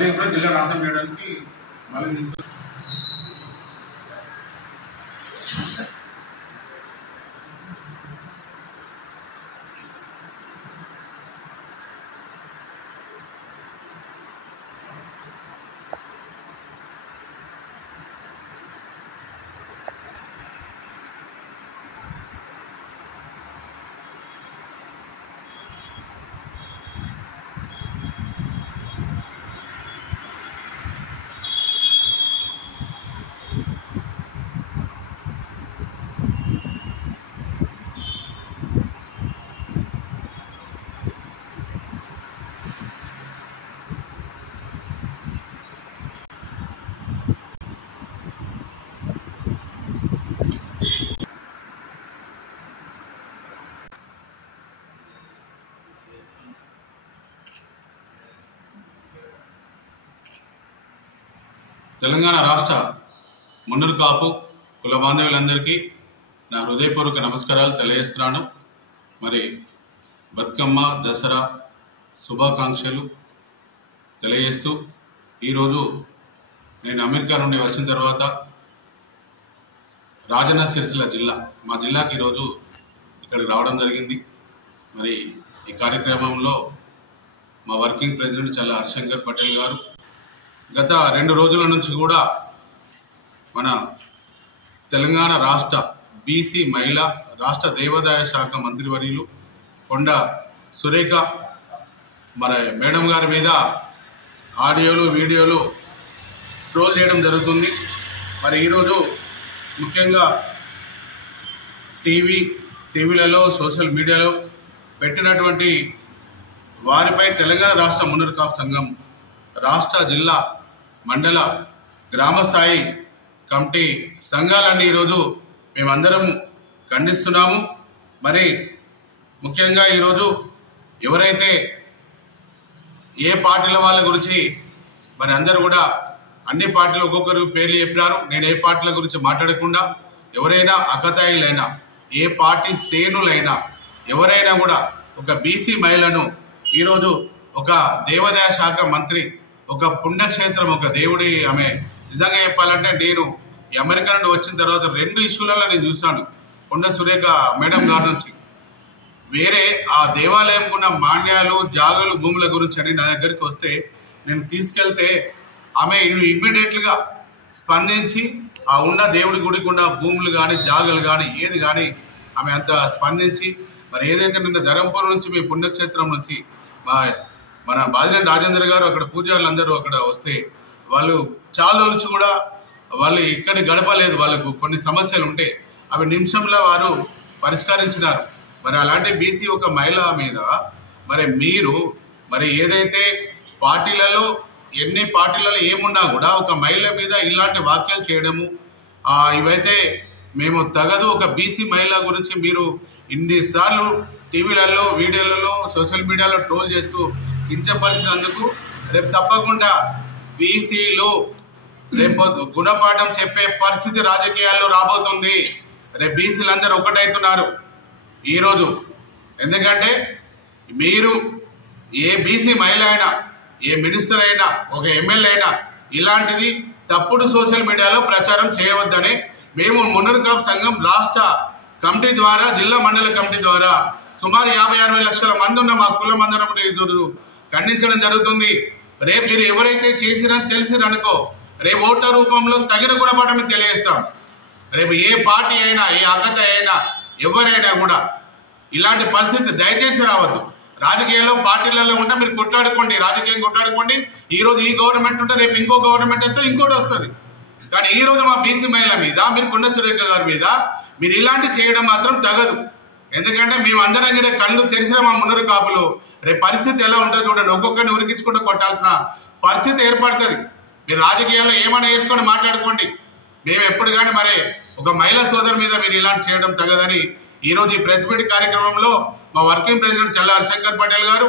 మళ్ళీ కూడా జిల్లా నాశనం చేయడానికి మళ్ళీ తీసుకు తెలంగాణ రాష్ట్ర మున్నూరు కాపు కుల బాంధవులందరికీ నా హృదయపూర్వక నమస్కారాలు తెలియజేస్తున్నాను. మరి బతుకమ్మ దసరా శుభాకాంక్షలు తెలియజేస్తూ ఈరోజు నేను అమెరికా నుండి వచ్చిన తర్వాత రాజన్న సిరిసిల్ల జిల్లా మా జిల్లాకి ఈరోజు ఇక్కడికి రావడం జరిగింది. మరి ఈ కార్యక్రమంలో మా వర్కింగ్ ప్రెసిడెంట్ చల్ల హరిశంకర్ పటేల్ గారు గత 2 రోజుల నుంచి కూడా మన తెలంగాణ రాష్ట్ర బీసీ మహిళా రాష్ట్ర దేవాదాయ శాఖ మంత్రివర్యులు కొండ సురేఖ మరి మేడం గారి మీద ఆడియోలు వీడియోలు ట్రోల్ చేయడం జరుగుతుంది. మరి ఈరోజు ముఖ్యంగా టీవీలలో సోషల్ మీడియాలో పెట్టినటువంటి వారిపై తెలంగాణ రాష్ట్ర మున్నూరు కాపు సంఘం రాష్ట్ర జిల్లా మండల గ్రామస్థాయి కమిటీ సంఘాలన్నీ ఈరోజు మేమందరం ఖండిస్తున్నాము. మరి ముఖ్యంగా ఈరోజు ఎవరైతే ఏ పార్టీల వాళ్ళ గురించి మరి అందరూ కూడా అన్ని పార్టీలు ఒక్కొక్కరు పేర్లు చెప్పినారు. నేను ఏ పార్టీల గురించి మాట్లాడకుండా ఎవరైనా అకతాయిలైనా ఏ పార్టీ శ్రేణులైనా ఎవరైనా కూడా ఒక బీసీ మహిళను ఈరోజు ఒక దేవాదాయ శాఖ మంత్రి ఒక పుణ్యక్షేత్రం ఒక దేవుడి ఆమె నిజంగా చెప్పాలంటే నేను ఈ అమెరికా నుండి వచ్చిన తర్వాత 2 ఇష్యూలలో నేను చూశాను. కొండ సురేఖ మేడం గారి నుంచి వేరే ఆ దేవాలయం ఉన్న మాన్యాలు జాగలు భూముల గురించి అని నా దగ్గరికి వస్తే నేను తీసుకెళ్తే ఆమె ఇమ్మీడియట్గా స్పందించి ఆ ఉన్న దేవుడి గుడికి ఉన్న భూములు కానీ జాగలు కానీ ఏది కానీ ఆమె అంత స్పందించి మరి ఏదైతే నిన్న ధరంపూర్ నుంచి మీ పుణ్యక్షేత్రం నుంచి మన బాజిరెడ్డి రాజేంద్ర గారు అక్కడ పూజారులు అందరూ అక్కడ వస్తే వాళ్ళు చాలా నుంచి కూడా వాళ్ళు ఇక్కడ గడపలేదు. వాళ్ళకు కొన్ని సమస్యలు ఉంటే అవి నిమిషంలో వారు పరిష్కరించినారు. మరి అలాంటి బీసీ ఒక మహిళ మీద మరి మీరు మరి ఏదైతే పార్టీలలో ఎన్ని పార్టీలలో ఏమున్నా కూడా ఒక మహిళ మీద ఇలాంటి వాక్యాలు చేయడము ఇవైతే మేము తగదు. ఒక బీసీ మహిళ గురించి మీరు ఇన్నిసార్లు టీవీలలో వీడియోలలో సోషల్ మీడియాలో ట్రోల్ చేస్తూ కించపరిచినందుకు రేపు తప్పకుండా బీసీలు రేపు గుణపాఠం చెప్పే పరిస్థితి రాజకీయాల్లో రాబోతుంది. రేపు బీసీలు అందరూ ఒకటవుతున్నారు ఈరోజు. ఎందుకంటే మీరు ఏ బీసీ మహిళ అయినా ఏ మినిస్టర్ అయినా ఒక ఎమ్మెల్యే అయినా ఇలాంటిది తప్పుడు సోషల్ మీడియాలో ప్రచారం చేయవద్దని మేము మున్నూరు కాపు సంఘం రాష్ట్ర కమిటీ ద్వారా జిల్లా మండల కమిటీ ద్వారా సుమారు 50-60 లక్షల మంది ఉన్న మా కులం అందరం ఖండించడం జరుగుతుంది. రేపు మీరు ఎవరైతే చేసినా తెలిసిరనుకో రేపు ఓట్ల రూపంలో తగిన గుణపాఠం తెలియజేస్తాం. రేపు ఏ పార్టీ అయినా ఏ అగత అయినా ఎవరైనా కూడా ఇలాంటి పరిస్థితి దయచేసి రావద్దు. రాజకీయాల్లో పార్టీలలో ఉంటే మీరు కొట్లాడుకోండి, రాజకీయం కొట్లాడుకోండి. ఈరోజు ఈ గవర్నమెంట్ ఉంటే రేపు ఇంకో గవర్నమెంట్ వస్తే ఇంకోటి వస్తుంది. కానీ ఈరోజు మా బీసీ మహిళ మీద మీరు కొండ సురేఖ గారి మీద మీరు ఇలాంటి చేయడం మాత్రం తగదు. ఎందుకంటే మేమందరం కూడా కళ్ళు తెరిచిన మా మున్నూరు కాపులు రేపు పరిస్థితి ఎలా ఉంటుందో చూడండి. ఒక్కొక్కరిని ఉరికించుకుంటూ కొట్టాల్సిన పరిస్థితి ఏర్పడుతుంది. మీరు రాజకీయాల్లో ఏమైనా వేసుకొని మాట్లాడుకోండి. మేము ఎప్పుడు కానీ మరి ఒక మహిళా సోదరు మీద మీరు ఇలాంటి చేయడం తగదని ఈరోజు ఈ ప్రెస్ మీట్ కార్యక్రమంలో మా వర్కింగ్ ప్రెసిడెంట్ చల్ల హరిశంకర్ పటేల్ గారు